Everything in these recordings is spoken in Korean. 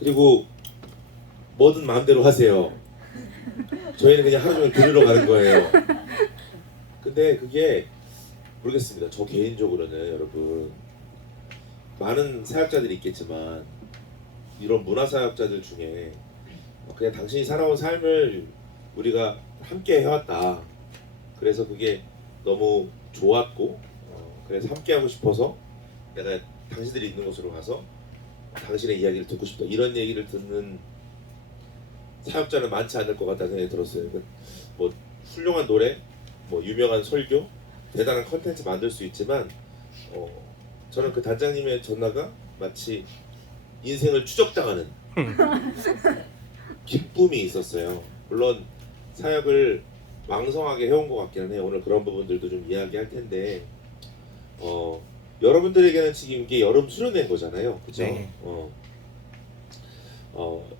그리고 뭐든 마음대로 하세요. 저희는 그냥 하루 종일 들으러 가는 거예요. 근데 그게 모르겠습니다. 저 개인적으로는 여러분 많은 사역자들이 있겠지만 이런 문화 사역자들 중에 그냥 당신이 살아온 삶을 우리가 함께 해왔다. 그래서 그게 너무 좋았고 그래서 함께 하고 싶어서 내가 당신들이 있는 곳으로 가서 당신의 이야기를 듣고 싶다. 이런 얘기를 듣는 사역자는 많지 않을 것 같다는 생각이 들었어요. 뭐 훌륭한 노래, 뭐 유명한 설교, 대단한 컨텐츠 만들 수 있지만 저는 그 단장님의 전화가 마치 인생을 추적당하는 기쁨이 있었어요. 물론 사역을 왕성하게 해온 것 같기는 해요. 오늘 그런 부분들도 좀 이야기할 텐데 여러분들에게는 지금 이게 여름 수련회인 거잖아요. 그죠? 네.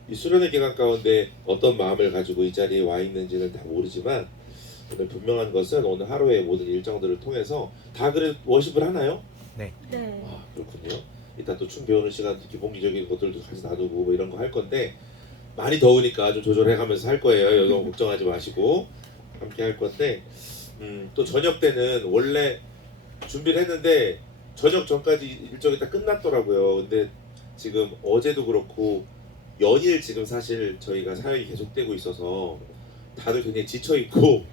이 수련회 기간 가운데 어떤 마음을 가지고 이 자리에 와 있는지는 다 모르지만 오늘 분명한 것은 오늘 하루의 모든 일정들을 통해서 다 그래 워십을 하나요? 네. 네. 아 그렇군요. 이따 또 춤 배우는 시간 기본기적인 것들도 같이 나누고 뭐 이런 거 할 건데 많이 더우니까 좀 조절해가면서 할 거예요. 너무 걱정하지 마시고 함께 할 건데 또 저녁 때는 원래 준비를 했는데 저녁 전까지 일정이 다 끝났더라고요. 근데 지금 어제도 그렇고 연일 지금 사실 저희가 사역이 계속되고 있어서 다들 굉장히 지쳐 있고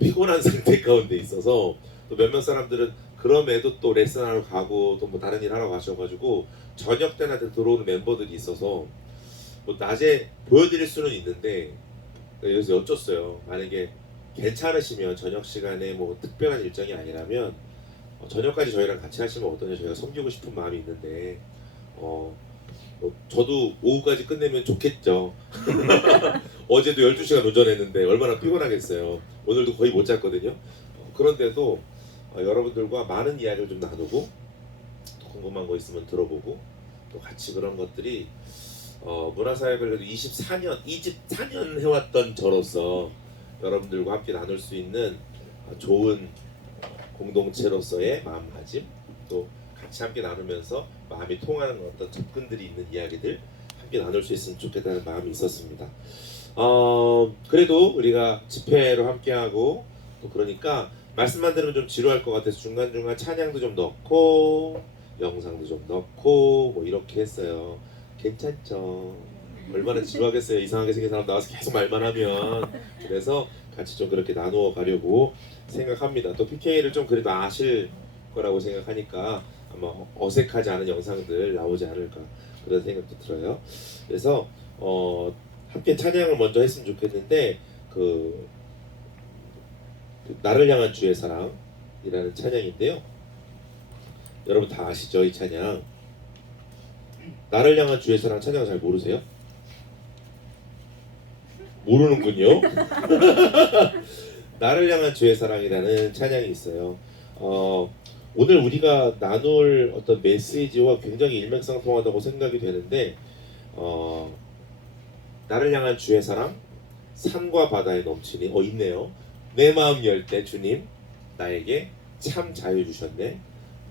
피곤한 상태 가운데 있어서 또 몇몇 사람들은 그럼에도 또 레슨하러 가고 또 뭐 다른 일 하러 가셔가지고 저녁 때나 들어오는 멤버들이 있어서 뭐 낮에 보여드릴 수는 있는데 여기서 여쭸어요. 만약에 괜찮으시면 저녁 시간에 뭐 특별한 일정이 아니라면 저녁까지 저희랑 같이 하시면 어떠냐. 저희가 섬기고 싶은 마음이 있는데 저도 오후까지 끝내면 좋겠죠. 어제도 12시간 운전했는데 얼마나 피곤하겠어요. 오늘도 거의 못 잤거든요. 그런데도 여러분들과 많은 이야기를 좀 나누고 또 궁금한 거 있으면 들어보고 또 같이 그런 것들이 문화사역을 그래도 24년 해왔던 저로서 여러분들과 함께 나눌 수 있는 좋은 공동체로서의 마음가짐 또 같이 함께 나누면서 마음이 통하는 어떤 접근들이 있는 이야기들 함께 나눌 수 있으면 좋겠다는 마음이 있었습니다. 그래도 우리가 집회로 함께하고 또 그러니까 말씀만 들으면 좀 지루할 것 같아서 중간중간 찬양도 좀 넣고 영상도 좀 넣고 뭐 이렇게 했어요. 괜찮죠? 얼마나 지루하겠어요. 이상하게 생긴 사람 나와서 계속 말만 하면. 그래서 같이 좀 그렇게 나누어 가려고 생각합니다. 또 PK를 좀 그래도 아실 거라고 생각하니까 아마 어색하지 않은 영상들 나오지 않을까 그런 생각도 들어요. 그래서 함께 찬양을 먼저 했으면 좋겠는데 그 나를 향한 주의 사랑이라는 찬양인데요. 여러분 다 아시죠? 이 찬양. 나를 향한 주의 사랑 찬양 잘 모르세요? 모르는군요. 나를 향한 주의 사랑이라는 찬양이 있어요. 오늘 우리가 나눌 어떤 메시지와 굉장히 일맥상통하다고 생각이 되는데 나를 향한 주의 사랑 산과 바다에 넘치니 있네요. 내 마음 열 때 주님 나에게 참 자유 주셨네.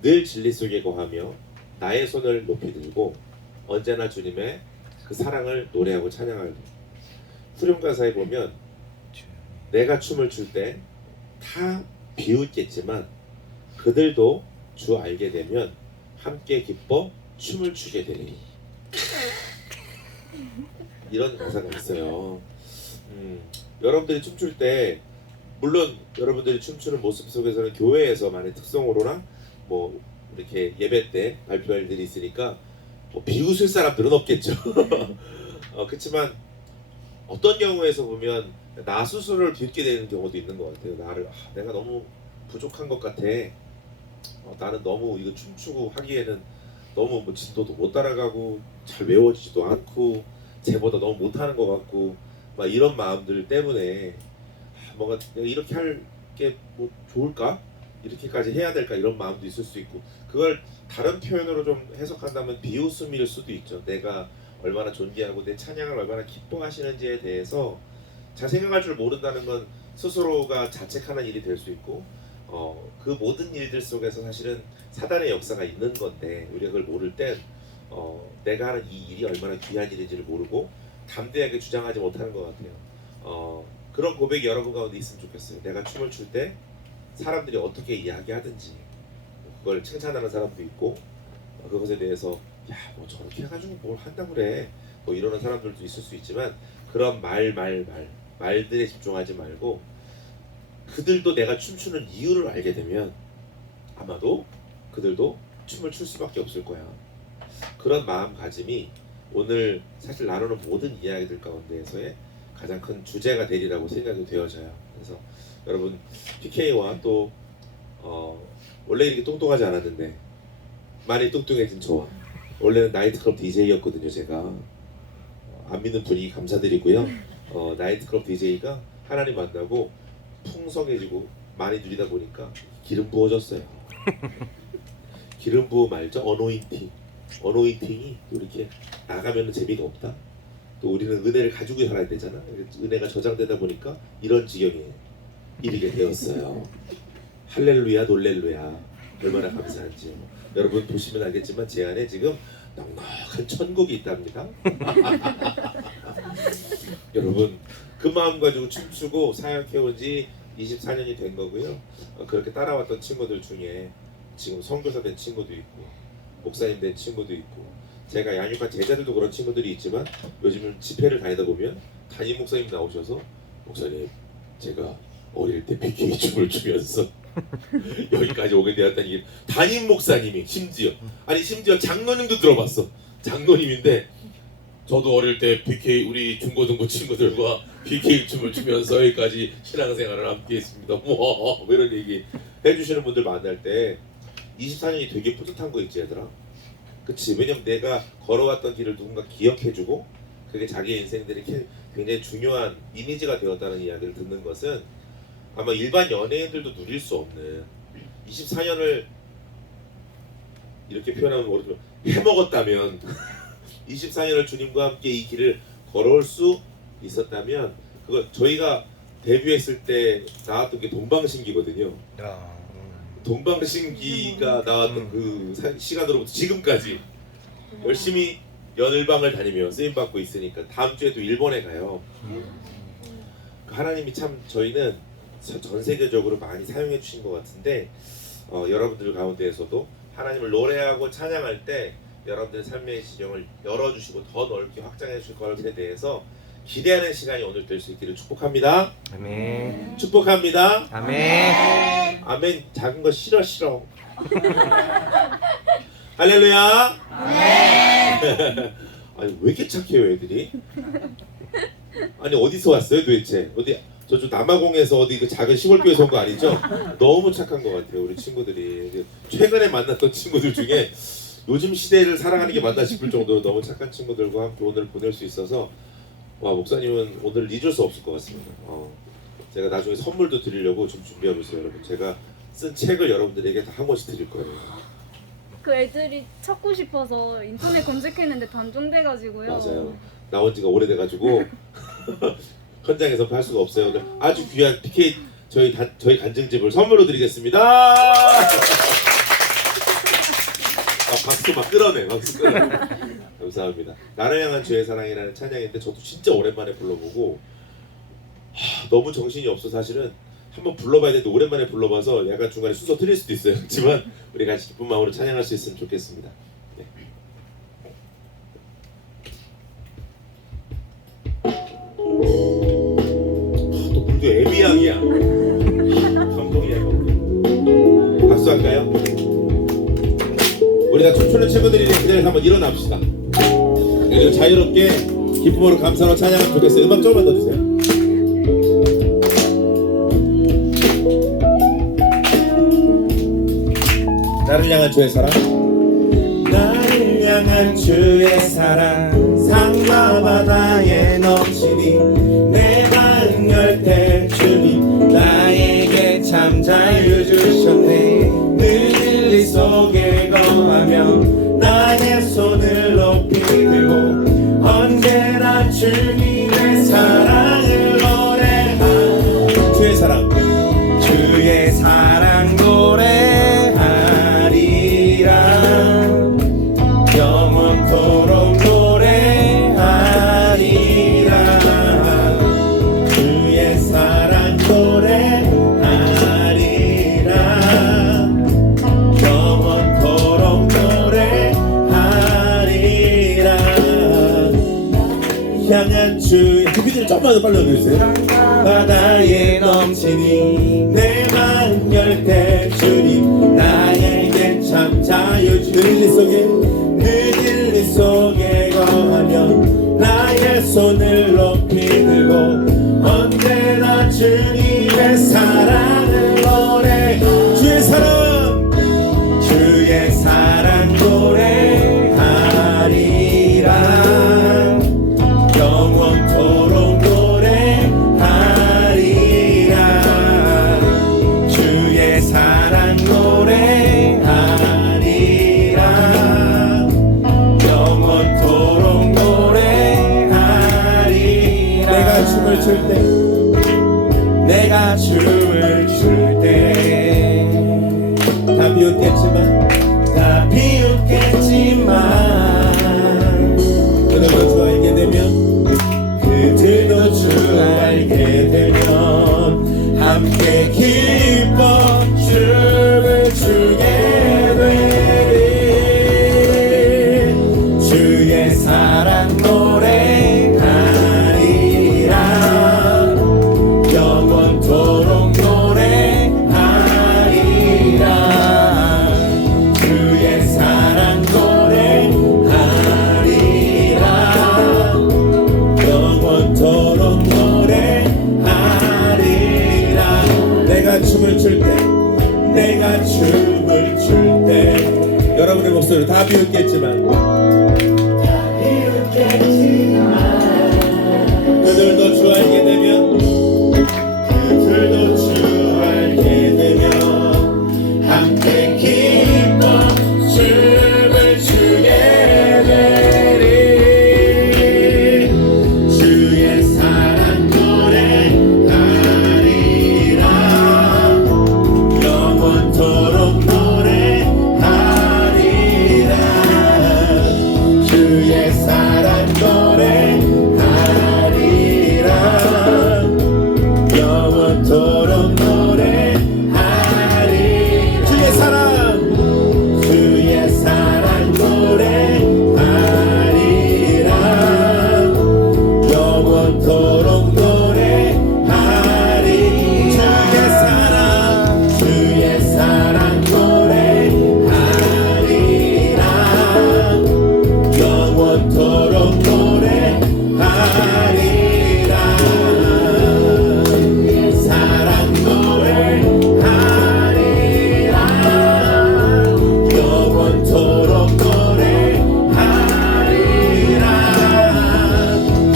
늘 진리 속에 거하며 나의 손을 높이 들고 언제나 주님의 그 사랑을 노래하고 찬양할 후렴 가사에 보면 내가 춤을 출 때 다 비웃겠지만 그들도 주 알게 되면 함께 기뻐 춤을 추게 되리니 이런 가사가 있어요. 여러분들이 춤출 때 물론 여러분들이 춤추는 모습 속에서는 교회에서만의 특성으로나 뭐 이렇게 예배 때 발표할 일이 있으니까 뭐 비웃을 사람들은 없겠죠. 그렇지만 어떤 경우에서 보면 나 스스로를 비웃게 되는 경우도 있는 것 같아요. 내가 너무 부족한 것 같아. 나는 너무 이거 춤추고 하기에는 너무 뭐 진도도 못 따라가고 잘 외워지지도 않고 쟤보다 너무 못하는 것 같고 막 이런 마음들 때문에 뭔가 내가 이렇게 할 게 뭐 좋을까? 이렇게까지 해야 될까? 이런 마음도 있을 수 있고 그걸 다른 표현으로 좀 해석한다면 비웃음일 수도 있죠. 내가 얼마나 존귀하고 내 찬양을 얼마나 기뻐하시는지에 대해서 잘 생각할 줄 모른다는 건 스스로가 자책하는 일이 될 수 있고 그 모든 일들 속에서 사실은 사단의 역사가 있는 건데 우리가 그걸 모를 땐 내가 하는 이 일이 얼마나 귀한 일인지를 모르고 담대하게 주장하지 못하는 것 같아요. 그런 고백이 여러분 가운데 있으면 좋겠어요. 내가 춤을 출 때 사람들이 어떻게 이야기하든지 그걸 칭찬하는 사람도 있고 그것에 대해서 야 뭐 저렇게 해가지고 뭘 한다고 그래 뭐 이러는 사람들도 있을 수 있지만 그런 말들에 집중하지 말고 그들도 내가 춤추는 이유를 알게 되면 아마도 그들도 춤을 출 수밖에 없을 거야. 그런 마음가짐이 오늘 사실 나누는 모든 이야기들 가운데에서의 가장 큰 주제가 되리라고 생각이 되어져요. 그래서 여러분 PK와 또 원래 이렇게 뚱뚱하지 않았는데 많이 뚱뚱해진 저와 원래는 나이트클럽 DJ였거든요. 제가 안 믿는 분위기 감사드리고요. 나이트클럽 DJ가 하나님 만나고 풍성해지고 많이 누리다 보니까 기름 부어졌어요. 기름 부음 알죠? 어노인팅이 또 이렇게 나가면 재미가 없다. 또 우리는 은혜를 가지고 살아야 되잖아. 은혜가 저장되다 보니까 이런 지경에 이르게 되었어요. 할렐루야 놀렐루야 얼마나 감사한지요. 여러분 보시면 알겠지만 제 안에 지금 넉넉한 천국이 있답니다. 여러분 그 마음 가지고 춤추고 사역해온 지 24년이 된 거고요. 그렇게 따라왔던 친구들 중에 지금 선교사 된 친구도 있고 목사님 된 친구도 있고 제가 양육한 제자들도 그런 친구들이 있지만 요즘은 집회를 다니다 보면 담임 목사님 나오셔서 목사님 제가 어릴 때 PK 춤을 추면서 여기까지 오게 되었다니 담임 목사님이 심지어 장로님도 들어봤어. 장로님인데 저도 어릴 때 PK 우리 중고등부 친구들과 PK 춤을 추면서 여기까지 신앙생활을 함께했습니다. 뭐 이런 얘기 해주시는 분들 만날 때 24년이 되게 뿌듯한 거 있지 얘들아. 그치? 왜냐면 내가 걸어왔던 길을 누군가 기억해주고 그게 자기 인생들이 굉장히 중요한 이미지가 되었다는 이야기를 듣는 것은 아마 일반 연예인들도 누릴 수 없는 24년을 이렇게 표현하면 모르지만 해먹었다면 24년을 주님과 함께 이 길을 걸어올 수 있었다면 그거 저희가 데뷔했을 때 나왔던 게 동방신기거든요. 동방신기가 나왔던 그 시간으로부터 지금까지 열심히 연일방을 다니며 쓰임받고 있으니까 다음 주에도 일본에 가요. 하나님이 참 저희는 전 세계적으로 많이 사용해 주신 것 같은데 여러분들 가운데에서도 하나님을 노래하고 찬양할 때 여러분들의 삶의 지경을 열어주시고 더 넓게 확장해 주실 것에 대해서 기대하는 시간이 오늘 될 수 있기를 축복합니다. 아멘. 축복합니다. 아멘. 아멘. 작은 거 싫어. 할렐루야. 아멘. 아니 왜 이렇게 착해요 애들이? 아니 어디서 왔어요 도대체? 어디 저쪽 남아공에서 어디 그 작은 시골교회에서 온 거 아니죠? 너무 착한 것 같아요 우리 친구들이. 최근에 만났던 친구들 중에 요즘 시대를 살아가는 게 맞나 싶을 정도로 너무 착한 친구들과 함께 오늘 보낼 수 있어서 와 목사님은 오늘 잊을 수 없을 것 같습니다. 제가 나중에 선물도 드리려고 좀 준비하고 있어요 여러분. 제가 쓴 책을 여러분들에게 다 한 권씩 드릴 거예요. 그 애들이 찾고 싶어서 인터넷 검색했는데 단종돼가지고요. 맞아요. 나온 지가 오래돼가지고 현장에서 팔 수가 없어요. 아주 귀한 PK 저희 간증집을 선물로 드리겠습니다. 박수 막 끌어내. 감사합니다. 나를 향한 주의 사랑이라는 찬양인데 저도 진짜 오랜만에 불러보고 너무 정신이 없어 사실은. 한번 불러봐야 되는데 오랜만에 불러봐서 약간 중간에 순서 틀릴 수도 있어요. 하지만 우리 같이 기쁜 마음으로 찬양할 수 있으면 좋겠습니다. 네. 또 분도 애비양이야. 감동이야 감동. 박수 할까요? 우리 다 춤추는 친구들이 그 자리에서 한번 일어납시다. 그리고 자유롭게 기쁨으로 감사로 찬양하면 좋겠어요. 음악 조금만 더 주세요. 나를 향한 주의 사랑, 나를 향한 주의 사랑, 산과 바다에 넘치니 내 마음 열 때 주님 나에게 참 자유 주셨네. 늘 진리 속에 거하며 나의 손을 높이 들고 언제나 주님의 사랑을 노래하. 주의 사랑, 주의 사랑 노래 영원토록 향한 주의 주기들 좀만 더 빨리 올려주세요. 바다에 넘치니 내 마음 열 때 주님 나에게 참 자유 늘 진리 속에 거하며 나의 손을 높이 들고 언제나 주님의 사랑을 노래 주의 사랑 노래하리라 영원토록 노래하리라 주의 사랑 노래하리라 영원토록 노래하리라 내가 춤을 출 때 다 비웃겠지만 그들도 주 알게 되면 함께 기뻐 춤을 추게 되리 주의 사랑 노래하리라 영원토록 노래하리라 주의 사랑 노래하리라 영원토록 노래하리라 내가 춤을 출 때 여러분의 목소리로 다 비웃겠지만 그들도 주 알게 되면 함께 기뻐 춤을 추게 되리 주의 사랑 노래하리라 영원토록 노래하리라 주의 사랑 노래하리라 영원토록 노래하리 주의 사랑 노래하리라 영원토록 노래하리 주의 사랑 노래하리라 영원토록 노래하리라 사랑 노래하리라 영원토록 노래하리라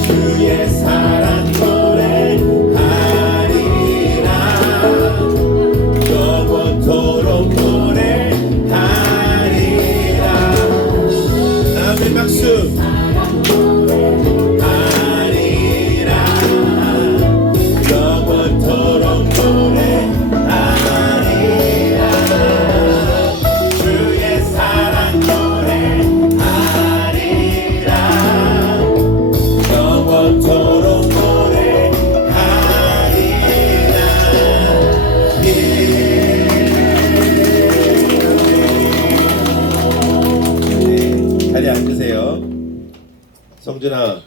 주의 사랑 노래하리라 영원토록 노래하리라 아멘 박수 하리라 영원토록 노래하리라 주의 사랑 노래하리라 영원토록 노래하리라 자리에 앉으세요. 성준아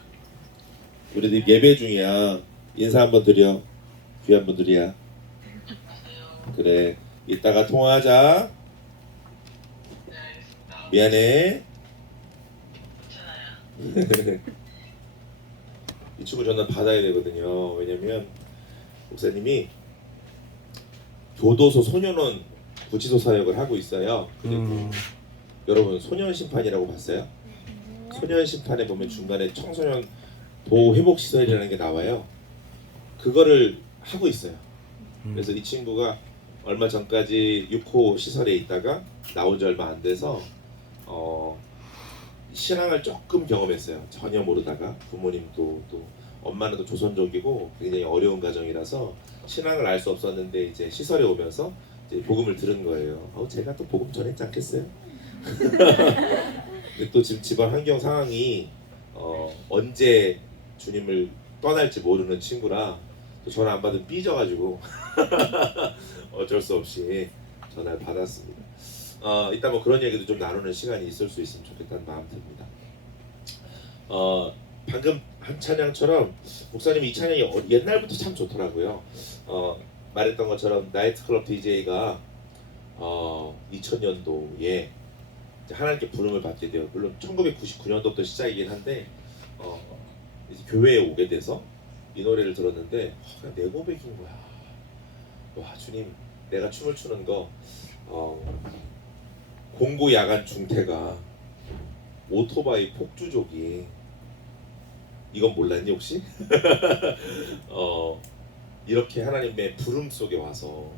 우리 예배 중이야. 인사 한번 드려. 귀한 분들이야. 그래 이따가 통화하자. 미안해. 이 친구 전화 받아야 되거든요. 왜냐면 목사님이 교도소 소년원 구치소 사역을 하고 있어요. 그리고 여러분 소년 심판이라고 봤어요? 소년 심판에 보면 중간에 청소년 보호 회복 시설이라는 게 나와요. 그거를 하고 있어요. 그래서 이 친구가 얼마 전까지 6호 시설에 있다가 나온 지 얼마 안 돼서 신앙을 조금 경험했어요. 전혀 모르다가 부모님도 또 엄마는 또 조선족이고 굉장히 어려운 가정이라서 신앙을 알 수 없었는데 이제 시설에 오면서 이제 복음을 들은 거예요. 제가 또 복음 전했지 않겠어요? 근데 또 지금 집안 환경 상황이 언제 주님을 떠날지 모르는 친구라 또 전화 안 받으면 삐져가지고 어쩔 수 없이 전화를 받았습니다. 이따 뭐 그런 얘기도 좀 나누는 시간이 있을 수 있으면 좋겠다는 마음 듭니다. 방금 한 찬양처럼 목사님 이 찬양이 옛날부터 참 좋더라고요. 말했던 것처럼 나이트클럽 DJ가 2000년도에 하나님께 부름을 받게 돼요. 물론 1999년도부터 시작이긴 한데 이제 교회에 오게 돼서 이 노래를 들었는데 그냥 내 고백인 거야. 와 주님, 내가 춤을 추는 거 공고 야간 중태가 오토바이 폭주족이 이건 몰랐니 혹시? 이렇게 하나님의 부름 속에 와서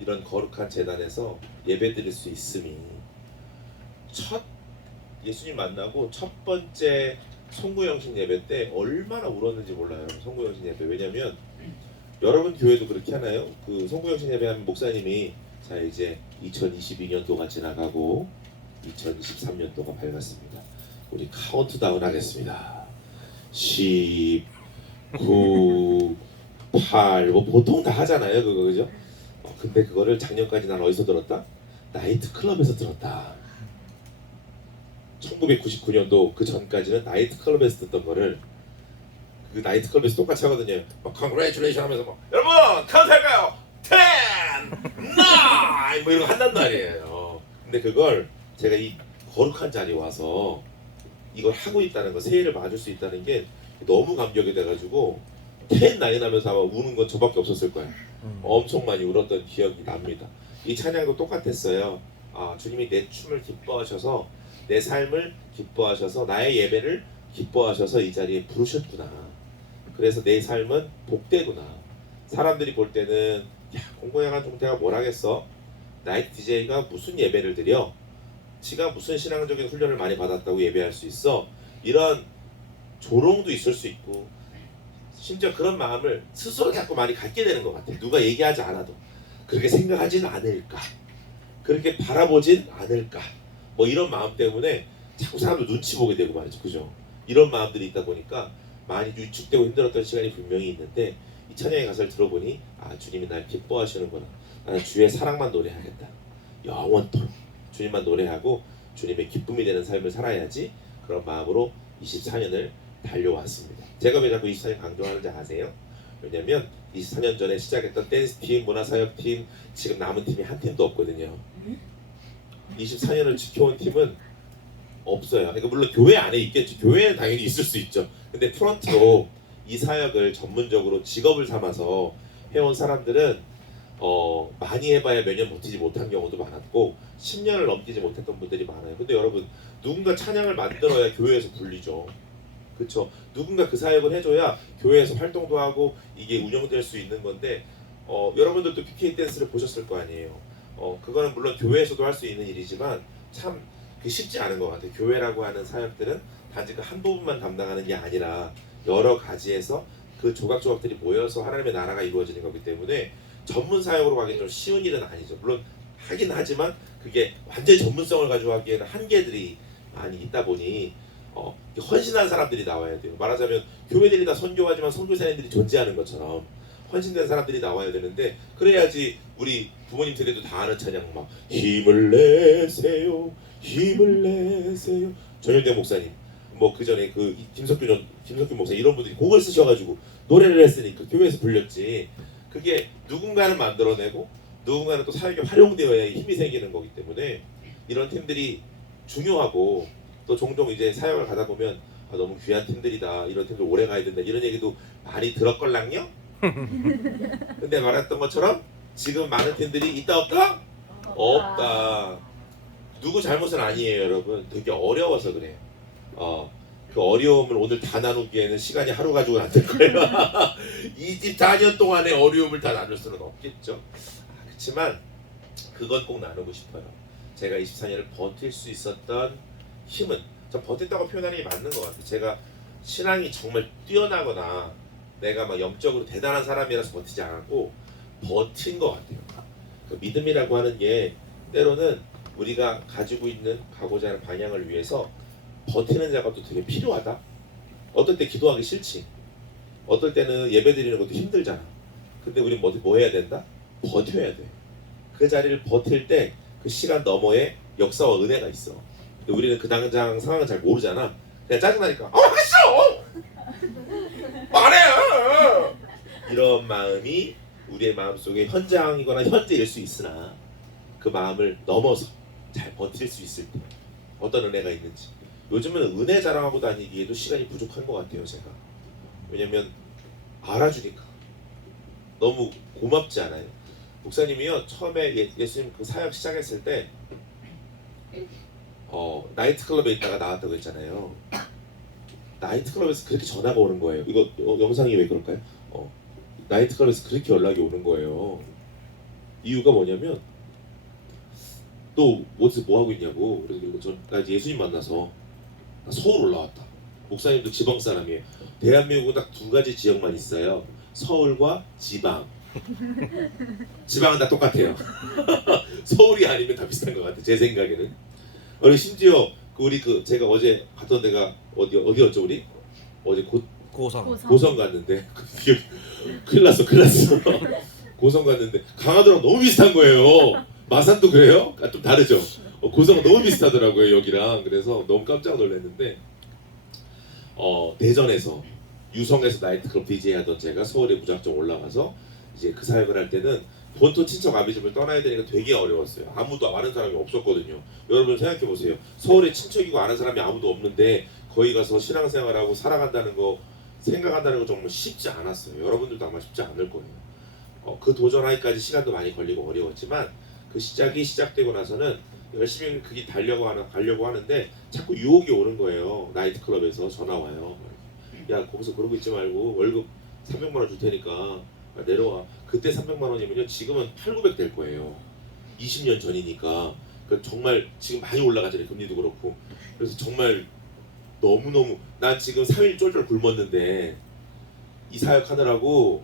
이런 거룩한 재단에서 예배드릴 수 있음이 첫 예수님 만나고 첫 번째 송구영신 예배 때 얼마나 울었는지 몰라요. 송구영신 예배. 왜냐면 여러분 교회도 그렇게 하나요? 그 송구영신 예배하면 목사님이 자 이제 2022년도가 지나가고 2023년도가 밝았습니다. 우리 카운트다운 하겠습니다. 10, 9, 8, 뭐 보통 다 하잖아요, 그거 그죠? 근데 그거를 작년까지 난 어디서 들었다? 나이트클럽에서 들었다. 1999년도 그 전까지는 나이트클럽에서 듣던 거를 그 나이트클럽에서 똑같이 하거든요. 막 congratulation 하면서 막 여러분 카운트할까요? 10, 9, 뭐 이런 거 한단 말이에요. 근데 그걸 제가 이 거룩한 자리에 와서 이걸 하고 있다는 거, 새해를 맞을 수 있다는 게 너무 감격이 돼가지고 10, 9 하면서 아마 우는 건 저밖에 없었을 거예요. 엄청 많이 울었던 기억이 납니다. 이 찬양도 똑같았어요. 주님이 내 춤을 기뻐하셔서 내 삶을 기뻐하셔서 나의 예배를 기뻐하셔서 이 자리에 부르셨구나. 그래서 내 삶은 복되구나. 사람들이 볼 때는 야, 공고야간 중태가 뭘 하겠어? 나이트 DJ가 무슨 예배를 드려? 지가 무슨 신앙적인 훈련을 많이 받았다고 예배할 수 있어? 이런 조롱도 있을 수 있고 심지어 그런 마음을 스스로 자꾸 많이 갖게 되는 것 같아요. 누가 얘기하지 않아도 그렇게 생각하지는 않을까, 그렇게 바라보진 않을까, 뭐 이런 마음 때문에 자꾸 사람들 눈치 보게 되고 말이죠. 그죠? 이런 마음들이 있다 보니까 많이 위축되고 힘들었던 시간이 분명히 있는데 이 찬양의 가사를 들어보니 주님이 날 기뻐하시는구나. 나는 주의 사랑만 노래하겠다. 영원토록 주님만 노래하고 주님의 기쁨이 되는 삶을 살아야지. 그런 마음으로 24년을 달려왔습니다. 제가 왜 자꾸 24년 강조하는지 아세요? 왜냐면 24년 전에 시작했던 댄스팀, 문화사역팀, 지금 남은 팀이 한 팀도 없거든요. 24년을 지켜온 팀은 없어요. 그러니까 물론 교회 안에 있겠죠. 교회는 당연히 있을 수 있죠. 근데 프런트로 이 사역을 전문적으로 직업을 삼아서 해온 사람들은 많이 해봐야 몇 년 버티지 못한 경우도 많았고 10년을 넘기지 못했던 분들이 많아요. 근데 여러분 누군가 찬양을 만들어야 교회에서 불리죠. 그렇죠? 누군가 그 사역을 해줘야 교회에서 활동도 하고 이게 운영될 수 있는 건데 여러분들도 PK 댄스를 보셨을 거 아니에요. 그거는 물론 교회에서도 할 수 있는 일이지만 참 쉽지 않은 것 같아요. 교회라고 하는 사역들은 단지 그 한 부분만 담당하는 게 아니라 여러 가지에서 그 조각조각들이 모여서 하나님의 나라가 이루어지는 거기 때문에 전문 사역으로 가기 좀 쉬운 일은 아니죠. 물론 하긴 하지만 그게 완전히 전문성을 가지고 하기에는 한계들이 많이 있다 보니 헌신한 사람들이 나와야 돼요. 말하자면 교회들이 다 선교하지만 선교사님들이 존재하는 것처럼 헌신된 사람들이 나와야 되는데 그래야지 우리 부모님 세대도 다 아는 찬양 막 힘을 내세요 힘을 내세요 전현대 목사님 뭐 그 전에 그 김석규 목사 이런 분들이 곡을 쓰셔가지고 노래를 했으니까 교회에서 불렸지. 그게 누군가는 만들어내고 누군가는 또 사역에 활용되어야 힘이 생기는 거기 때문에 이런 팀들이 중요하고 또 종종 이제 사역을 가다 보면 너무 귀한 팀들이다, 이런 팀들 오래 가야 된다 이런 얘기도 많이 들었걸랑요. 근데 말했던 것처럼 지금 많은 팀들이 있다 없다? 없다. 누구 잘못은 아니에요, 여러분. 되게 어려워서 그래요. 그 어려움을 오늘 다 나누기에는 시간이 하루 가지고는 안 될 거예요. 24년 동안의 어려움을 다 나눌 수는 없겠죠. 그렇지만 그건 꼭 나누고 싶어요. 제가 24년을 버틸 수 있었던 힘은, 전 버텼다고 표현하는 게 맞는 것 같아요. 제가 신앙이 정말 뛰어나거나 내가 막 영적으로 대단한 사람이라서 버티지 않았고 버틴 것 같아요. 그 믿음이라고 하는 게 때로는 우리가 가지고 있는 가고자 하는 방향을 위해서 버티는 자가 또 되게 필요하다. 어떨 때 기도하기 싫지. 어떨 때는 예배 드리는 것도 힘들잖아. 근데 우리는 뭐 해야 된다? 버텨야 돼. 그 자리를 버틸 때 그 시간 너머에 역사와 은혜가 있어. 근데 우리는 그 당장 상황을 잘 모르잖아. 그냥 짜증나니까 하겠어! 말해! 이런 마음이 우리의 마음속에 현장이거나 현재일 수 있으나 그 마음을 넘어서 잘 버틸 수 있을 때 어떤 은혜가 있는지. 요즘은 은혜 자랑하고 다니기에도 시간이 부족한 것 같아요, 제가. 왜냐면 알아주니까 너무 고맙지 않아요? 목사님이요, 처음에 예수님 그 사역 시작했을 때 나이트클럽에 있다가 나왔다고 했잖아요. 나이트클럽에서 그렇게 전화가 오는 거예요. 이거 영상이 왜 그럴까요? 나이트클럽에서 그렇게 연락이 오는 거예요. 이유가 뭐냐면 너 어디서 뭐 하고 있냐고. 그래서 나 이제 예수님 만나서 나 서울 올라왔다. 목사님도 지방 사람이에요. 대한민국은 딱 두 가지 지역만 있어요. 서울과 지방. 지방은 다 똑같아요. 서울이 아니면 다 비슷한 것 같아. 제 생각에는. 그리고 심지어 우리 제가 어제 갔던 데가 어디였죠 우리? 어제 고성 갔는데 큰일 났어. 고성 갔는데 강화도랑 너무 비슷한 거예요. 마산도 그래요? 좀 다르죠. 고성은 너무 비슷하더라고요 여기랑. 그래서 너무 깜짝 놀랐는데 대전에서 유성에서 나이트클럽 DJ 하던 제가 서울에 무작정 올라가서 이제 그 사역을 할 때는 본토 친척 아비집을 떠나야 되니까 되게 어려웠어요. 아무도 아는 사람이 없었거든요. 여러분 생각해 보세요. 서울에 친척이고 아는 사람이 아무도 없는데 거기 가서 신앙생활하고 살아간다는 거 생각한다는 거 정말 쉽지 않았어요. 여러분들도 아마 쉽지 않을 거예요. 그 도전하기까지 시간도 많이 걸리고 어려웠지만 그 시작이 시작되고 나서는 열심히 그게 가려고 하는데 자꾸 유혹이 오는 거예요. 나이트클럽에서 전화 와요. 야 거기서 그러고 있지 말고 월급 300만 원 줄 테니까 내려와. 그때 300만 원이면요 지금은 8,900 될 거예요. 20년 전이니까. 정말 지금 많이 올라가잖아요. 금리도 그렇고. 그래서 정말 너무너무 난 지금 3일 쫄쫄 굶었는데 이 사역 하느라고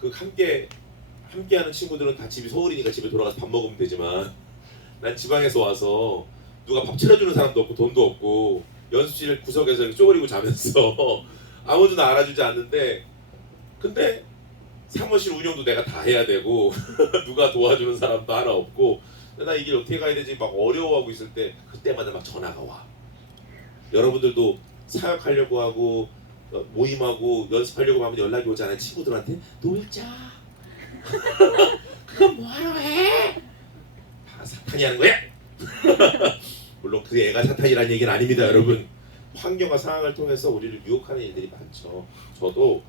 그 함께하는 친구들은 다 집이 서울이니까 집에 돌아가서 밥 먹으면 되지만 난 지방에서 와서 누가 밥 차려주는 사람도 없고 돈도 없고 연습실 구석에서 이렇게 쪼그리고 자면서 아무도 나 알아주지 않는데 근데 사무실 운영도 내가 다 해야 되고 누가 도와주는 사람도 하나 없고 나 이 길 어떻게 가야 되지 막 어려워하고 있을 때 그때마다 막 전화가 와. 여러분들도 사역하려고 하고 모임하고 연습하려고 하면 연락이 오잖아요. 친구들한테 놀자. 그건 뭐하러 해? 다 사탄이 하는 거야? 물론 그 애가 사탄이라는 얘기는 아닙니다 여러분. 환경과 상황을 통해서 우리를 유혹하는 일들이 많죠. 저도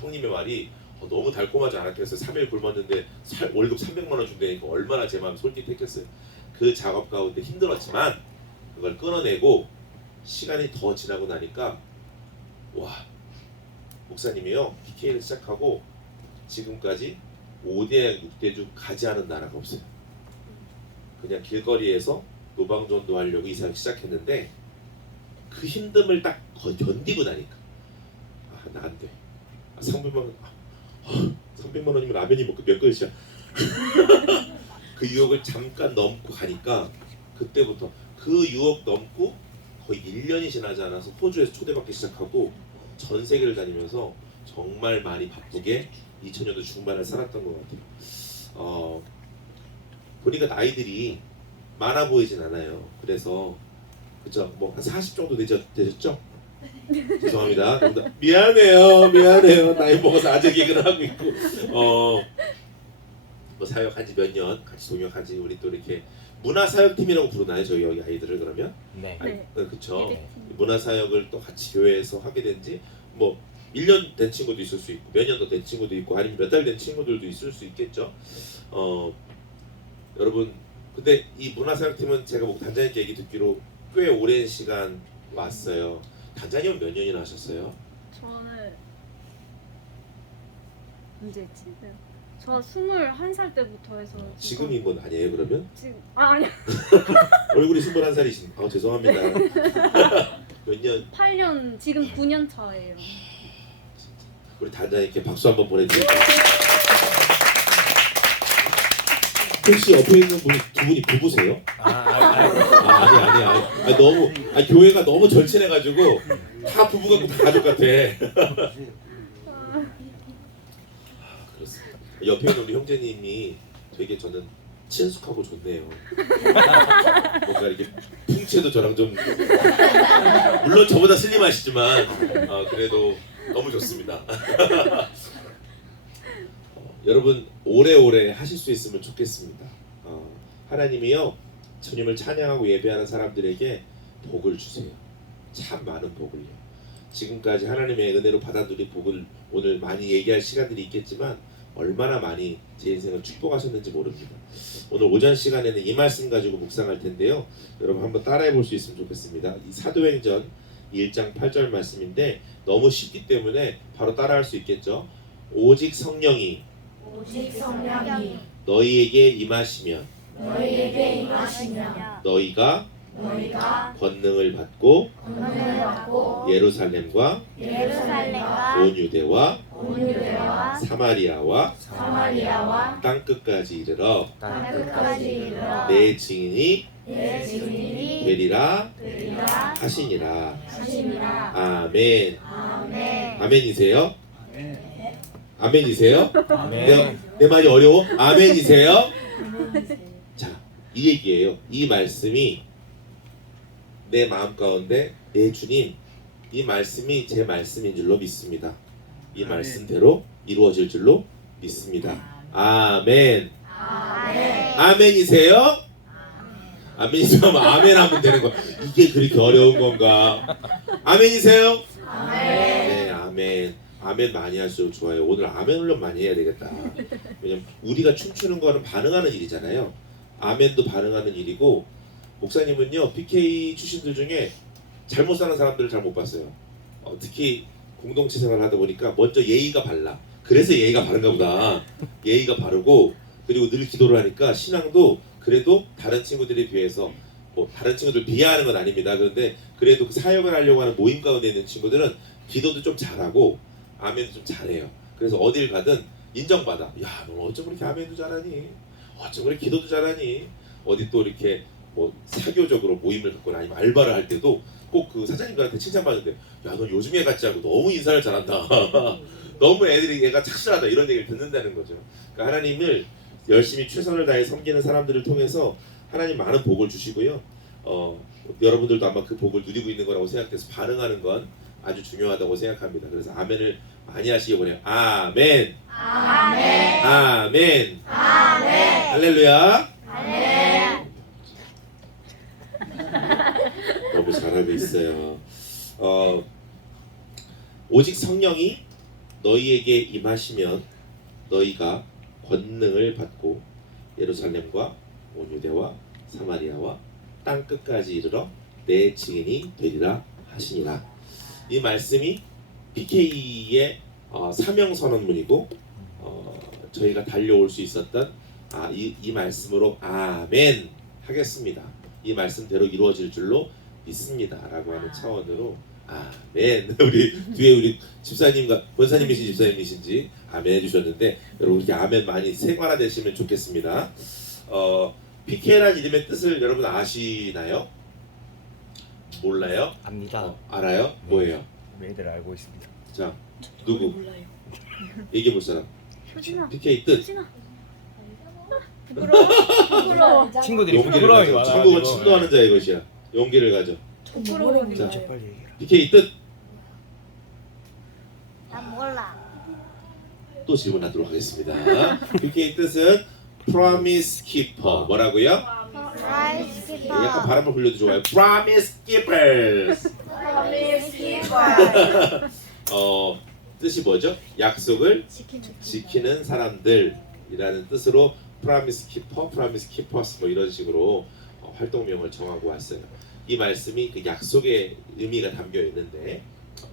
형님의 말이 너무 달콤하지 않았겠어요. 3일 굶었는데 월급 300만 원 준다니까 얼마나 제 마음이 솔깃했겠어요. 그 작업 가운데 힘들었지만 그걸 끊어내고 시간이 더 지나고 나니까 와 목사님이요 PK를 시작하고 지금까지 5대양 6대주 가지 않은 나라가 없어요. 그냥 길거리에서 노방전도 하려고 이사를 시작했는데 그 힘듦을 딱 견디고 나니까 나 안 돼. 300만 원 300만 원이면 라면이 먹고 몇 그릇이야. 그 유혹을 잠깐 넘고 가니까 그때부터 그 유혹 넘고 거의 1년이 지나지 않아서 호주에서 초대받기 시작하고 전 세계를 다니면서 정말 많이 바쁘게 2000년도 중반을 살았던 것 같아요. 보니까 나이들이 많아 보이진 않아요. 그래서 그죠? 뭐 한 40 정도 되셨죠? 죄송합니다. 미안해요. 나이 먹어서 아재 개그를 하고 있고 뭐 사역한 지 몇 년 같이 동역하지. 우리 또 이렇게 문화사역팀이라고 부르나요? 저희 여기 아이들을 그러면? 네. 그쵸. 문화사역을 또 같이 교회에서 하게 된 지 뭐 1년 된 친구도 있을 수 있고 몇 년 더 된 친구도 있고 아니면 몇 달 된 친구들도 있을 수 있겠죠. 여러분 근데 이 문화사역팀은 제가 뭐 단장님께 얘기 듣기로 꽤 오랜 시간 왔어요. 단장님은 몇 년이나 하셨어요? 저는 언제지? 네. 저 21살 때부터 해서 지금인 건 아니에요 그러면? 지금 아니요. 얼굴이 21살이신 죄송합니다. 몇 년? 8년 지금 9년 차예요. 우리 단장님께 박수 한번 보내드릴게요. 혹시 옆에 있는 분이 두 분이 부부세요? 아니. 너무 교회가 너무 절친해가지고 다 부부 같고 다 가족 같아. 그렇습니다. 옆에 있는 우리 형제님이 되게 저는 친숙하고 좋네요. 뭔가 이렇게 풍채도 저랑 좀 물론 저보다 슬림하시지만 그래도 너무 좋습니다. 여러분 오래오래 하실 수 있으면 좋겠습니다. 하나님이요 주님을 찬양하고 예배하는 사람들에게 복을 주세요. 참 많은 복을요. 지금까지 하나님의 은혜로 받아들인 복을 오늘 많이 얘기할 시간들이 있겠지만 얼마나 많이 제 인생을 축복하셨는지 모릅니다. 오늘 오전 시간에는 이 말씀 가지고 묵상할 텐데요. 여러분 한번 따라해 볼 수 있으면 좋겠습니다. 이 사도행전 1장 8절 말씀인데 너무 쉽기 때문에 바로 따라할 수 있겠죠. 오직 성령이 너희에게 임하시면 너희가 권능을 받고 예루살렘과 온 유대와 사마리아와 땅끝까지 이르러 내 증인이 되리라 하시니라. 아멘. 아멘이세요? 아멘이세요? 내 말이 어려워? 아멘이세요? 자, 이 얘기예요. 이 말씀이 내 마음 가운데 내 주님 이 말씀이 제 말씀인 줄로 믿습니다. 이 말씀대로 이루어질 줄로 믿습니다. 아멘. 아멘이세요? 아멘이세요? 아멘 하면 되는 거야. 이게 그렇게 어려운 건가? 아멘이세요? 네, 아멘. 아멘 많이 할수록 좋아요. 오늘 아멘 훈련 많이 해야 되겠다. 왜냐면 우리가 춤추는 거는 반응하는 일이잖아요. 아멘도 반응하는 일이고 목사님은요 PK 출신들 중에 잘못 사는 사람들을 잘 못 봤어요. 특히 공동체 생활을 하다 보니까 먼저 예의가 발라. 그래서 예의가 바른가 보다. 예의가 바르고 그리고 늘 기도를 하니까 신앙도 그래도 다른 친구들에 비해서 뭐 다른 친구들 비하하는 건 아닙니다. 그런데 그래도 그 사역을 하려고 하는 모임 가운데 있는 친구들은 기도도 좀 잘하고 아멘도 좀 잘해요. 그래서 어딜 가든 인정받아. 야, 너 어쩜 그렇게 아멘도 잘하니? 어쩜 그렇게 기도도 잘하니? 어디 또 이렇게 뭐 사교적으로 모임을 갖거나 아니면 알바를 할 때도 꼭 그 사장님들한테 칭찬받는데 야, 너 요즘 애 같지 않고 너무 인사를 잘한다. 너무 애들이 얘가 착실하다 이런 얘기를 듣는다는 거죠. 그러니까 하나님을 열심히 최선을 다해 섬기는 사람들을 통해서 하나님 많은 복을 주시고요. 여러분들도 아마 그 복을 누리고 있는 거라고 생각해서 반응하는 건 아주 중요하다고 생각합니다. 그래서 아멘을 많이 하시기 바래요. 아멘. 아멘. 아멘. 아멘. 할렐루야. 아멘. 너무 잘하고 있어요. 오직 성령이 너희에게 임하시면 너희가 권능을 받고 예루살렘과 온 유대와 사마리아와 땅 끝까지 이르러 내 증인이 되리라 하시니라. 이 말씀이 PK의 사명 선언문이고 저희가 달려올 수 있었던 이 말씀으로 아멘 하겠습니다. 이 말씀대로 이루어질 줄로 믿습니다라고 하는 차원으로 아멘. 우리 뒤에 우리 집사님과 권사님이신 집사님이신지 아멘 해주셨는데 여러분 이렇게 아멘 많이 생활화되시면 좋겠습니다. PK라는 이름의 뜻을 여러분 아시나요? 몰라요? 압니다. 알아요? 네. 뭐예요? 매일 알고 있습니다. 자, 누구? 얘기해 볼 사람. 효진아. PK 뜻. 효진아. 부끄러워. 친구들이 용기를 부끄러움이 가져. 많아가지고. 천국은 친도하는 자의 것이야. 용기를 가져. 부끄러워. 자, 진짜 빨리 얘기해라. PK 뜻. 난 몰라. 또 질문하도록 하겠습니다. PK 뜻은 Promise Keeper. 뭐라고요? 프라이스 약간 발음을 불려도 좋아요. Promise Keepers. 뜻이 뭐죠? 약속을 지키는 사람들이라는 뜻으로 Promise Keeper, Promise Keepers 뭐 이런 식으로 활동명을 정하고 왔어요. 이 말씀이 그 약속의 의미가 담겨 있는데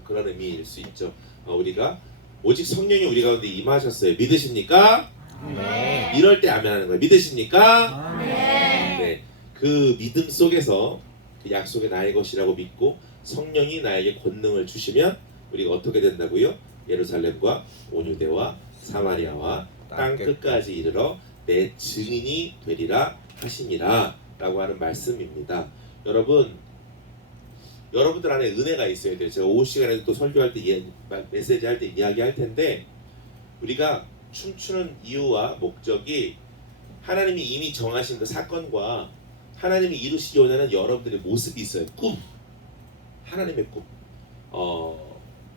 그런 의미일 수 있죠. 우리가 오직 성령이 우리 가운데 임하셨어요. 믿으십니까? 네. 이럴 때 아멘 하는 거예요. 믿으십니까? 네. 그 믿음 속에서 그 약속이 나의 것이라고 믿고 성령이 나에게 권능을 주시면 우리가 어떻게 된다고요? 예루살렘과 온 유대와 사마리아와 땅 끝까지 이르러 내 증인이 되리라 하시니라 라고 하는 말씀입니다. 여러분들 안에 은혜가 있어야 돼요. 제가 오후 시간에도 또 설교할 때 메시지 할 때 이야기할 텐데 우리가 춤추는 이유와 목적이 하나님이 이미 정하신 그 사건과 하나님이 이루시기 원하는 여러분들의 모습이 있어요. 꿈, 하나님의 꿈.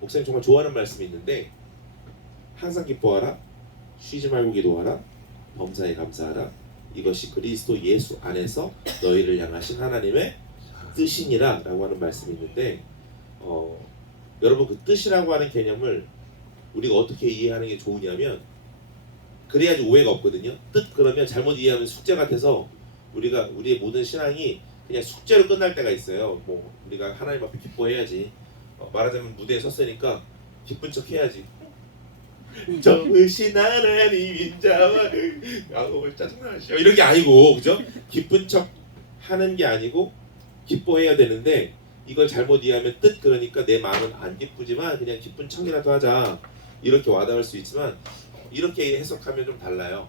목사님 정말 좋아하는 말씀이 있는데 항상 기뻐하라, 쉬지 말고 기도하라, 범사에 감사하라. 이것이 그리스도 예수 안에서 너희를 향하신 하나님의 뜻이니라 라고 하는 말씀이 있는데 여러분 그 뜻이라고 하는 개념을 우리가 어떻게 이해하는 게 좋으냐면 그래야지 오해가 없거든요. 뜻 그러면 잘못 이해하면 숙제 같아서 우리의 모든 신앙이 그냥 숙제로 끝날 때가 있어요. 뭐 우리가 하나님 앞에 기뻐해야지. 말하자면 무대에 섰으니까 기쁜 척 해야지. 정으신 하나님 자와 오늘 짜증나시오 이런 게 아니고 그죠? 기쁜 척 하는 게 아니고 기뻐해야 되는데 이걸 잘못 이해하면 뜻 그러니까 내 마음은 안 기쁘지만 그냥 기쁜 척이라도 하자 이렇게 와닿을 수 있지만 이렇게 해석하면 좀 달라요.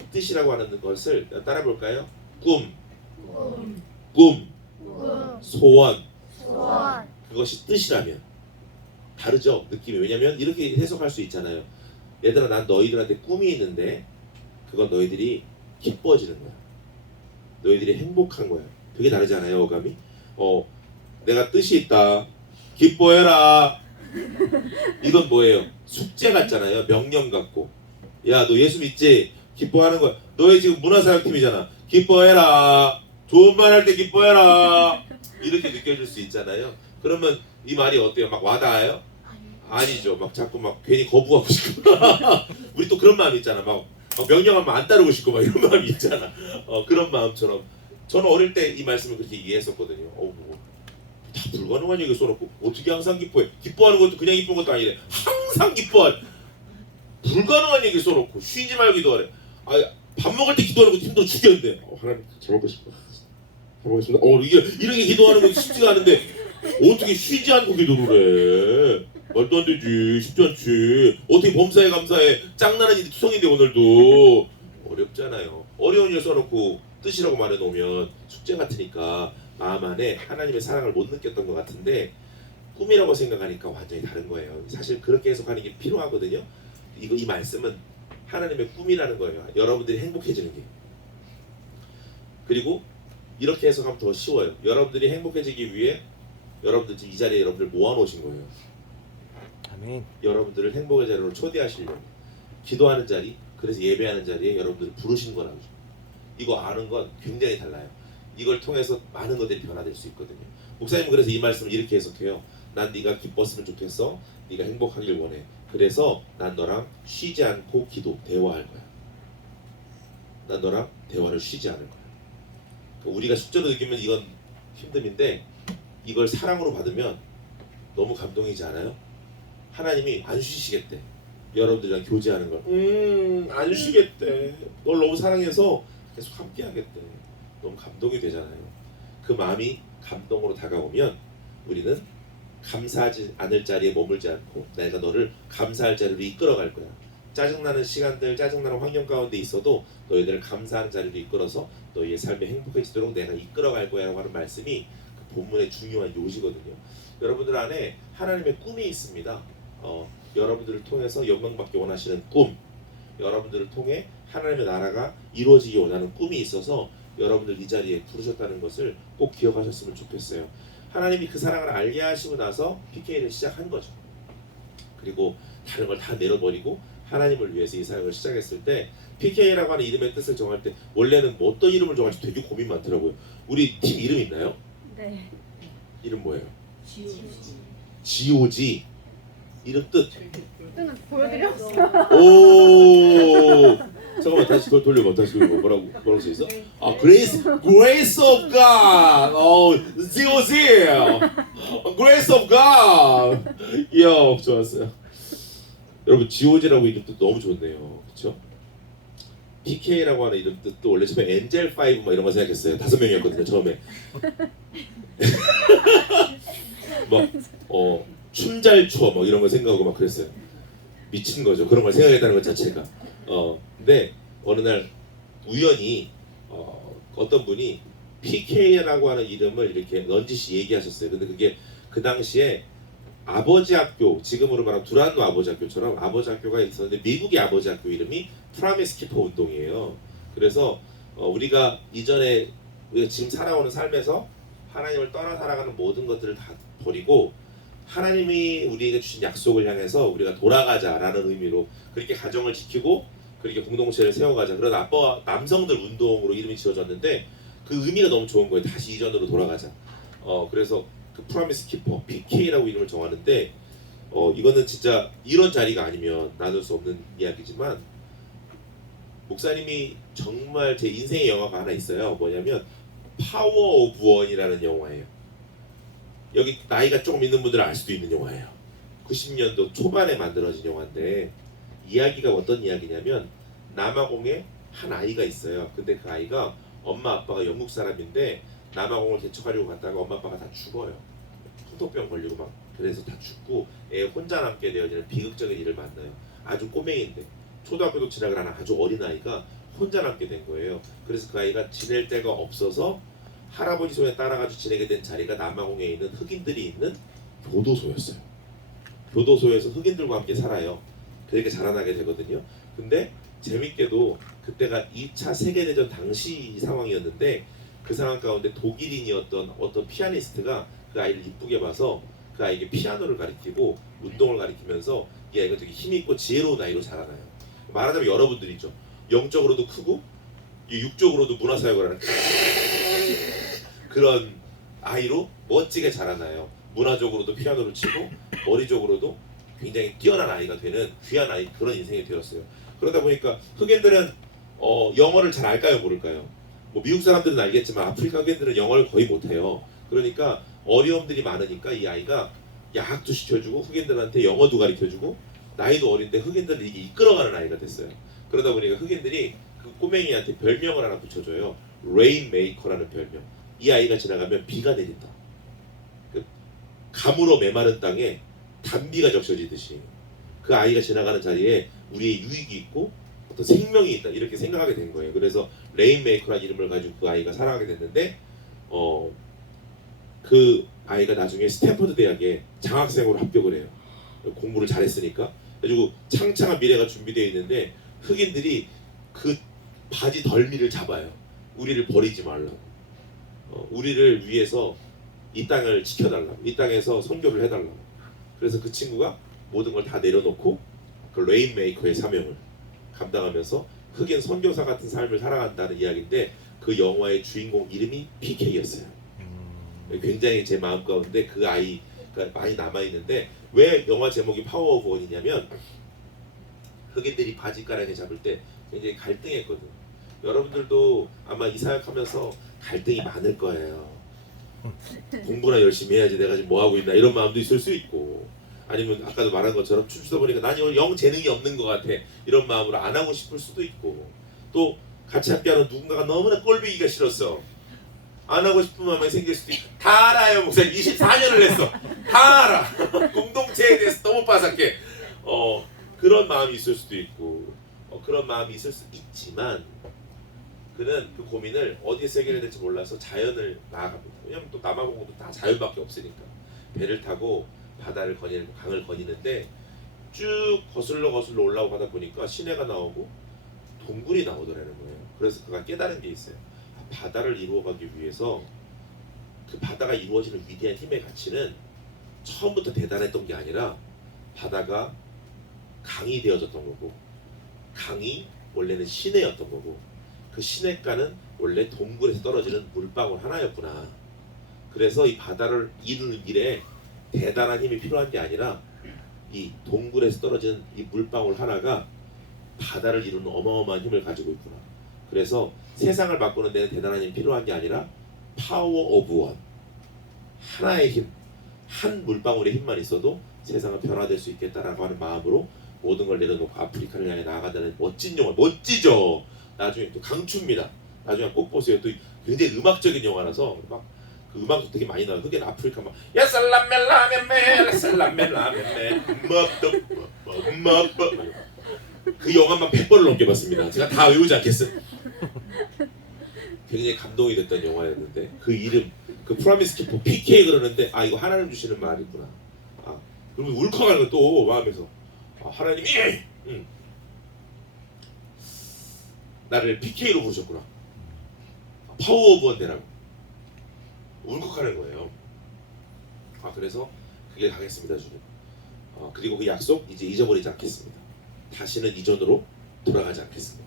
이 뜻이라고 하는 것을 따라 볼까요? 꿈, 소원, 그것이 뜻이라면 다르죠 느낌이. 왜냐면 이렇게 해석할 수 있잖아요. 얘들아 난 너희들한테 꿈이 있는데 그건 너희들이 기뻐지는 거야. 너희들이 행복한 거야. 되게 다르잖아요 어감이. 내가 뜻이 있다. 기뻐해라. 이건 뭐예요? 숙제 같잖아요. 명령 같고. 야 너 예수 믿지? 기뻐하는 거야. 너희 지금 문화사역팀이잖아. 기뻐해라. 좋은 말 할 때 기뻐해라. 이렇게 느껴질 수 있잖아요. 그러면 이 말이 어때요? 막 와닿아요? 아니죠. 막 자꾸 막 괜히 거부하고 싶고 우리 또 그런 마음 있잖아. 막 명령하면 안 따르고 싶고 막 이런 마음이 있잖아. 그런 마음처럼 저는 어릴 때 이 말씀을 그렇게 이해했었거든요. 다 불가능한 얘기 써놓고 어떻게 항상 기뻐해? 기뻐하는 것도 그냥 기쁜 것도 아니래. 항상 기뻐할. 불가능한 얘기 써놓고 쉬지 말고 기도하래. 밥 먹을 때 기도하는 것도 힘들어 죽겠는데 하나님 잘 먹고 싶어. 잘 먹겠습니다. 이렇게 기도하는 것도 쉽지가 않은데 어떻게 쉬지 않고 기도를 해? 말도 안 되지. 쉽지 않지. 어떻게 범사에 감사해. 짱나는 일이 투성인데 오늘도 어렵잖아요. 어려운 일 써놓고 뜻이라고 말해놓으면 숙제 같으니까 마음 안에 하나님의 사랑을 못 느꼈던 것 같은데 꿈이라고 생각하니까 완전히 다른 거예요. 사실 그렇게 해석하는 게 필요하거든요. 이 말씀은 하나님의 꿈이라는 거예요. 여러분들이 행복해지는 게. 그리고 이렇게 해석하면 더 쉬워요. 여러분들이 행복해지기 위해 여러분들 지금 이 자리에 여러분들 모아놓으신 거예요. 아멘. 여러분들을 행복의 자리로 초대하시려고. 기도하는 자리, 그래서 예배하는 자리에 여러분들을 부르신 거라고. 이거 아는 건 굉장히 달라요. 이걸 통해서 많은 것들이 변화될 수 있거든요. 목사님은 그래서 이 말씀을 이렇게 해석해요. 난 네가 기뻤으면 좋겠어. 네가 행복하길 원해. 그래서 난 너랑 쉬지 않고 대화할 거야. 난 너랑 대화를 쉬지 않을 거야. 그러니까 우리가 숙제로 느끼면 이건 힘듦인데 이걸 사랑으로 받으면 너무 감동이지 않아요? 하나님이 안 쉬시겠대. 여러분들이랑 교제하는 걸. 안 쉬겠대. 널 너무 사랑해서 계속 함께 하겠대. 너무 감동이 되잖아요. 그 마음이 감동으로 다가오면 우리는 감사하지 않을 자리에 머물지 않고 내가 너를 감사할 자리로 이끌어갈 거야. 짜증나는 시간들, 짜증나는 환경 가운데 있어도 너희들을 감사하는 자리로 이끌어서 너희의 삶이 행복해지도록 내가 이끌어갈 거야 하는 말씀이 그 본문의 중요한 요지거든요. 여러분들 안에 하나님의 꿈이 있습니다. 여러분들을 통해서 영광받기 원하시는 꿈, 여러분들을 통해 하나님의 나라가 이루어지기 원하는 꿈이 있어서 여러분들 이 자리에 부르셨다는 것을 꼭 기억하셨으면 좋겠어요. 하나님이 그 사랑을 알게 하시고 나서 PK를 시작한 거죠. 그리고 다른 걸 다 내려버리고 하나님을 위해서 이 사역을 시작했을 때 PK라고 하는 이름의 뜻을 정할 때 원래는 뭐 어떤 이름을 정할지 되게 고민 많더라고요. 우리 팀 이름 있나요? 네. 이름 뭐예요? GOG. 이름 뜻. 뜻은 보여드렸어. 오. 잠깐만 다시 그걸 돌려봐. 다시 돌려봐. 뭐라고 써 있어? Grace of God. GOG. Grace of God. 이야, 좋았어요. 여러분 GOG라고 이름 뜻 너무 좋네요. 그렇죠? PK라고 하는 이름 뜻도 원래 처음에 엔젤 5 뭐 이런 거 생각했어요. 5명이었거든요 처음에. 춤 잘 춰 뭐 이런 거 생각하고 막 그랬어요. 미친 거죠. 그런 걸 생각했다는 것 자체가. 근데 어느 날 우연히 어떤 분이 PK라고 하는 이름을 이렇게 넌지시 얘기하셨어요. 근데 그게 그 당시에 아버지 학교, 지금으로 말하면 두란노 아버지 학교처럼 아버지 학교가 있었는데 미국의 아버지 학교 이름이 프라미스 키퍼 운동이에요. 그래서 우리가 이전에 우리가 지금 살아오는 삶에서 하나님을 떠나 살아가는 모든 것들을 다 버리고 하나님이 우리에게 주신 약속을 향해서 우리가 돌아가자라는 의미로 그렇게 가정을 지키고 그렇게 공동체를 세워가자. 그런 아빠 남성들 운동으로 이름이 지어졌는데 그 의미가 너무 좋은 거예요. 다시 이전으로 돌아가자. 그래서 그 프로미스 키퍼 PK라고 이름을 정하는데 이거는 진짜 이런 자리가 아니면 나눌 수 없는 이야기지만 목사님이 정말 제 인생의 영화가 하나 있어요. 뭐냐면 파워 오브 원이라는 영화예요. 여기 나이가 조금 있는 분들은 알 수도 있는 영화예요. 90년도 초반에 만들어진 영화인데 이야기가 어떤 이야기냐면 남아공에 한 아이가 있어요. 근데 그 아이가 엄마 아빠가 영국 사람인데 남아공을 개척하려고 갔다가 엄마 아빠가 다 죽어요. 풍토병 걸리고 막 그래서 다 죽고 애 혼자 남게 되어지는 비극적인 일을 만나요. 아주 꼬맹이인데 초등학교도 진학을 하는 아주 어린 아이가 혼자 남게 된 거예요. 그래서 그 아이가 지낼 데가 없어서 할아버지 손에 따라가지고 지내게 된 자리가 남아공에 있는 흑인들이 있는 교도소였어요. 교도소에서 흑인들과 함께 살아요. 그렇게 자라나게 되거든요. 근데 재밌게도 그때가 2차 세계대전 당시 상황이었는데 그 상황 가운데 독일인이었던 어떤 피아니스트가 그 아이를 이쁘게 봐서 그 아이에게 피아노를 가르치고 운동을 가르치면서 이 아이가 되게 힘있고 지혜로운 아이로 자라나요. 말하자면 여러분들이죠. 영적으로도 크고 육적으로도 문화사역을 하는 그런 아이로 멋지게 자라나요. 문화적으로도 피아노를 치고 머리적으로도 굉장히 뛰어난 아이가 되는 귀한 아이 그런 인생이 되었어요. 그러다 보니까 흑인들은 영어를 잘 알까요 모를까요? 뭐 미국 사람들은 알겠지만 아프리카 흑인들은 영어를 거의 못해요. 그러니까 어려움들이 많으니까 이 아이가 야학도 시켜주고 흑인들한테 영어도 가르쳐주고 나이도 어린데 흑인들을 이게 이끌어가는 아이가 됐어요. 그러다 보니까 흑인들이 그 꼬맹이한테 별명을 하나 붙여줘요. 레인 메이커라는 별명. 이 아이가 지나가면 비가 내린다. 그 가물어 메마른 땅에 단비가 적셔지듯이 그 아이가 지나가는 자리에 우리의 유익이 있고 어떤 생명이 있다 이렇게 생각하게 된 거예요. 그래서 레인메이커라는 이름을 가지고 그 아이가 살아가게 됐는데 그 아이가 나중에 스탠퍼드 대학에 장학생으로 합격을 해요. 공부를 잘했으니까. 그래가지고 창창한 미래가 준비되어 있는데 흑인들이 그 바지 덜미를 잡아요. 우리를 버리지 말라고. 우리를 위해서 이 땅을 지켜달라고. 이 땅에서 선교를 해달라고. 그래서 그 친구가 모든 걸 다 내려놓고 그 레인메이커의 사명을 감당하면서 흑인 선교사 같은 삶을 살아간다는 이야기인데 그 영화의 주인공 이름이 PK였어요. 굉장히 제 마음 가운데 그 아이가 많이 남아있는데 왜 영화 제목이 파워 오브 원이냐면 흑인들이 바지가랑이 잡을 때 굉장히 갈등했거든. 여러분들도 아마 이 사역하면서 갈등이 많을 거예요. 공부나 열심히 해야지 내가 지금 뭐하고 있나 이런 마음도 있을 수 있고 아니면 아까도 말한 것처럼 춤추다 보니까 난 영 재능이 없는 것 같아 이런 마음으로 안 하고 싶을 수도 있고 또 같이 함께하는 누군가가 너무나 꼴보기가 싫었어 안 하고 싶은 마음이 생길 수도 있고 다 알아요. 목사님 24년을 했어. 다 알아. 공동체에 대해서 너무 빠삭해. 그런 마음이 있을 수도 있고 그런 마음이 있을 수 있지만 그는 그 고민을 어디에서 해결해야 될지 몰라서 자연을 나아갑니다. 왜냐면 또 남아공도 다 자연밖에 없으니까 배를 타고 바다를 거니는 강을 거니는데 쭉 거슬러 올라가다 보니까 시내가 나오고 동굴이 나오더라는 거예요. 그래서 그가 깨달은 게 있어요. 바다를 이루어가기 위해서 그 바다가 이루어지는 위대한 힘의 가치는 처음부터 대단했던 게 아니라 바다가 강이 되어졌던 거고 강이 원래는 시내였던 거고 그 시냇가는 원래 동굴에서 떨어지는 물방울 하나였구나. 그래서 이 바다를 이루는 길에 대단한 힘이 필요한 게 아니라 이 동굴에서 떨어지는 이 물방울 하나가 바다를 이루는 어마어마한 힘을 가지고 있구나. 그래서 세상을 바꾸는 데는 대단한 힘이 필요한 게 아니라 파워 오브 원 하나의 힘, 한 물방울의 힘만 있어도 세상은 변화될 수 있겠다라고 하는 마음으로 모든 걸 내려놓고 아프리카를 향해 나아간다는 멋진 영화. 멋지죠. 나중에 또 강추입니다. 나중에 꼭 보세요. 또 굉장히 음악적인 영화라서 막 그 음악도 되게 많이 나와요. 그게 아프리카 막 야살라멜라멜메 야살라멜라멜메 그 영화만 100번을 넘게 봤습니다. 제가 다 외우지 않겠어요. 굉장히 감동이 됐던 영화였는데 그 이름 그 프로미스 키퍼 PK 그러는데 아 이거 하나님 주시는 말이구나. 아 그러면 울컥하는 거 또 마음에서 하나님이 나를 PK로 부르셨구나. 파워 오브 원 되라고 울컥하는 거예요. 그래서 그 길 가겠습니다, 주님. 그리고 그 약속 이제 잊어버리지 않겠습니다. 다시는 이전으로 돌아가지 않겠습니다.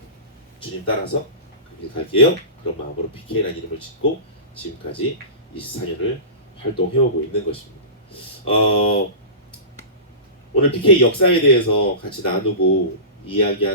주님 따라서 그 길 갈게요. 그런 마음으로 PK라는 이름을 짓고 지금까지 24년을 활동해오고 있는 것입니다. 오늘 PK 역사에 대해서 같이 나누고 이야기하는